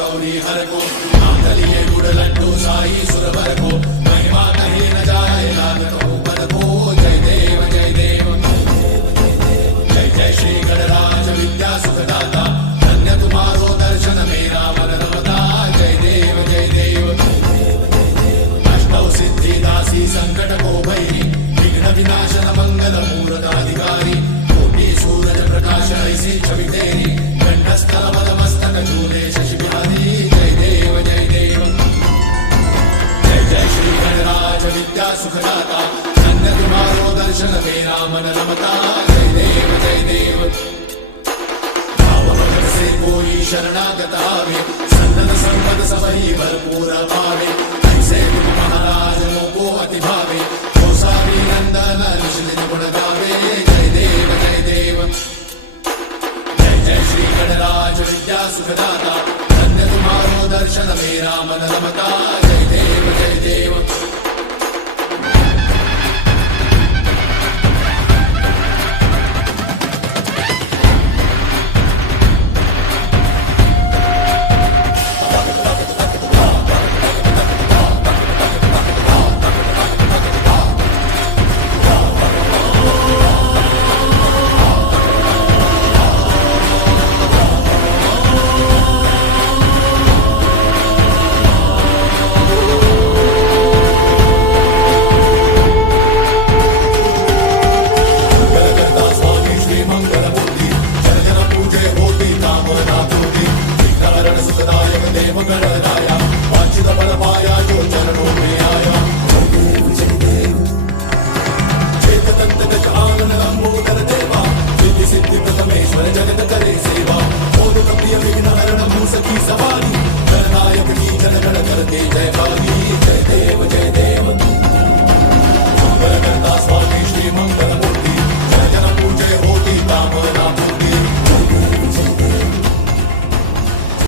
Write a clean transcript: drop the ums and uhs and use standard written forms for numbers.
गौरी हर को मातलिये गुड़ लड्डू साई सुरवर को महिमा कहे न जाए लागत हो पद को जय देव जय देव जय जय श्री गणराज विद्या सुखदाता धन्य तुम्हारो दर्शन मेरा मन रमता जय देव जय देव अष्टौ सिद्धि दासी संकट को भैरी विघ्न विनाशन मंगल मूर्त अधिकारी कोटि सूरज प्रकाश ऐसी छवि तेरी कंठस्थल मद मस्तक झूले शशि बिहारी जय देव जय देव जय जय श्री गणराज विद्या सुखदाता धन्य तुम्हारो दर्शन मेरा मन रमता जय देव जय देव भाव भगत से कोई शरणागत आवे सन्नत संपद सबही भरपूर पावे